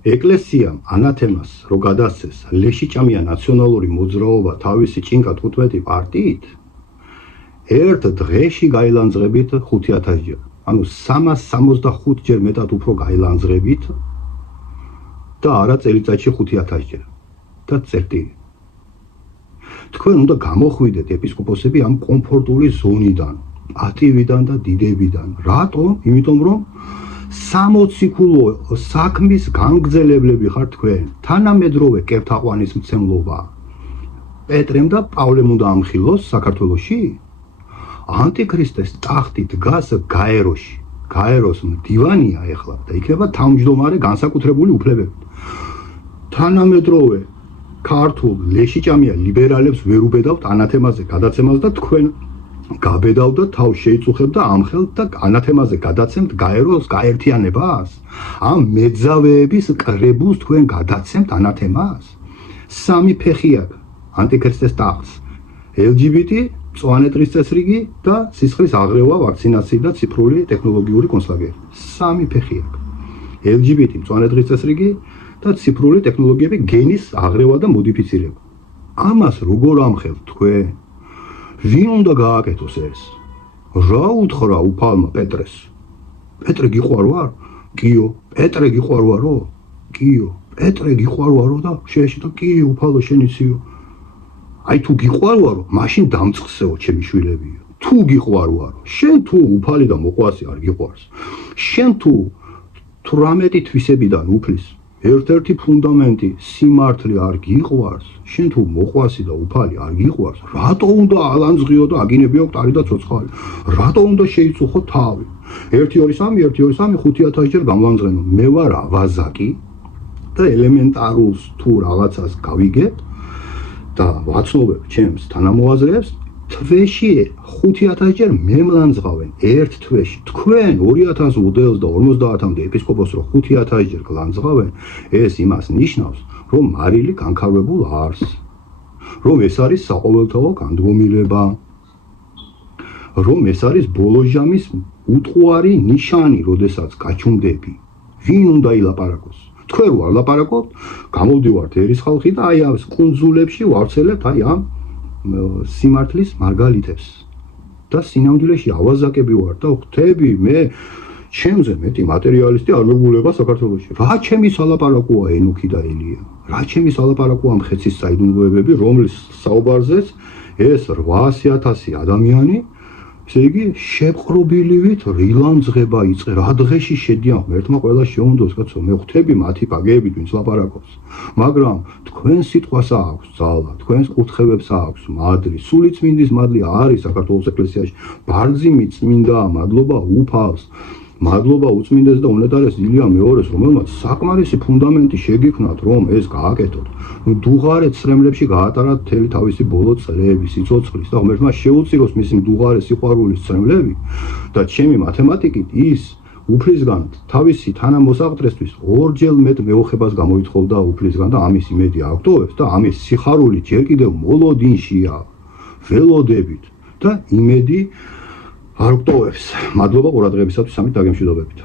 ეკლესიამ ანათემას რო გადასცეს ლეშიჭამია ნაციონალური მოძრაობა თავისი ჭინკა 15 პარტიით ერთ დღეში გაილანძღებით 5000 ჯერ. ანუ 365 ჯერ მეტად უფრო გაილანძღებით და არა წელიწადში 5000 ჯერ. და წერტილი. თქვენ უნდა გამოხვიდეთ ეპისკოპოსები ამ კომფორტული ზონიდან, პატივიდან და დიდებიდან. რატომ? იმიტომ რომ 60 ქულო საქმის განგრძელებლები ხარ თქვენ. თანამედროვე კერთაყვანის მცემლობა პეტრემ და პავლემ უნდა ამხილოს საქართველოში. ანტიქრისტეს ტახტი დგას გაეროში. გაეროს მდივანია ეხლა და იქნება თავმჯდომარე განსაკუთრებული უფლებებით. თანამედროვე ქართულ ლეშიჭამია ლიბერალებს ვერ უბედავთ ანათემაზე გადაცემას და თქვენ გაბედავთ და თავს შეიწუხებთ და ამხელთ და ანათემაზე გადაცემთ გაეროს გაერთიანებას. ამ მეძავეების კრებულს თქვენ გადაცემთ ანათემას. სამი ფეხი აქვს ანტიქრისტეს ტახტს. LGBT, მწვანე ტრის წესრიგი და სისხლის აღრევა, ვაქცინაცია და ციფრული ტექნოლოგიური კონსულტაცია. სამი ფეხი აქვს. LGBT, მწვანე ტრის წესრიგი და ციფრული ტექნოლოგიები გენის აღრევა და მოდიფიცირება. ამას როგორ ამხელთ თქვენ? ვინ უნდა გააკეთოს ეს? რა უთხრა უფალმა პეტრეს? პეტრე გიყვარ ვარ? კიო. პეტრე გიყვარ ვარო? კიო. პეტრე გიყვარ ვარო და შეეშიტა კი უფალო შენიციო. აი თუ გიყვარ ვარო, მაშინ დამწყსეო ჩემი შვილებიო. თუ გიყვარ ვარო, შენ თუ უფალი და მოყვასი არ გიყვარს. შენ თუ 18 თვისებიდან უფლის ერთ-ერთი ფუნდამენტი სიმართლე არ გიყვარს, შენ თუ მოყვასი და უფალი არ გიყვარს, რატო უნდა ალანძღიო და აგინებიო მყარი და ცოცხალი? რატო უნდა შეიწუხო თავი? 1-2-3, 1-2-3, 5000 ჯერ გამლანძღენო. მე ვარ ავაზაკი და ელემენტარულს თუ რაღაცას გავიგებ და ვაცნობებ ჩემს თანამოაზრეებს, თვეში 5000 ჯერ მემლანძღავენ ერთ თვეში. თქვენ 2000 და 50-მდე ეპისკოპოსს რო 5000 ჯერ გლანძღავენ, ეს იმას ნიშნავს, რომ მარილი განქარვებულ არს, რომ ეს არის საყოველთაო განდგომილება, რომ ეს არის ბოლო ჟამის უტყუარი ნიშანი, როდესაც გაჩუმდები. ვინ უნდა ილაპარაკოს? თქვენ ვარ ლაპარაკობთ, გამოვდივართ ერის ხალხი და აი ამ კუნძულებში ვავრცელებთ აი ამ სიმართლის მარგალიტებს და სინამდვილეში ავაზაკები ვარ და ხვდები მე ჩემზე მეტი მატერიალისტი არ მეგულება საქართველოში. რა ჩემი სალაპარაკოა ენუქი და ელია? რა ჩემი სალაპარაკოა მხეცის საიდუმლოებები, რომლის საუბარზეც ეს 800,000 ადამიანი ესე იგი შეპყრობილივით რილანძღება იწყე. რა დღეში შედიან ღმერთმა ყველა შეუნდოს კაცო, მე ხვდები მათი პაგეებით ვინც ლაპარაკობს. მაგრამ თქვენ სიტყვას აქვს ძალა, თქვენს კურთხევებს აქვს მადლი, სულიწმინდის მადლი არის საქართველოს ეკლესიაში. ბარძიმი წმინდა, მადლობა უფალს, მადლობა უწმინდეს და უნეტარეს ილია მეორეს, რომელმაც საკმარისი ფუნდამენტი შეგიქმნათ, რომ ეს გააკეთოთ. დუღარეთ სრემლებში გაატარა მთელი თავისი ბოლო წლები სიცოცხლის და ღმერთმა შეუწიროს მისი მდუღარე სიყვარულის სრემლები და ჩემი მათემატიკით ის უფლისგან თავისი თანამოსაყდრესთვის ორჯერ მეტ მეოხებას გამოითხოვდა უფლისგან და ამის იმედი აგვტოვებს და ამის სიხარული ჯერ კიდევ მოლოდინშია ველოდებით და იმედი არ გვტოვებს. მადლობა ყურადღებისათვის, ამით დაგემშვიდობებით.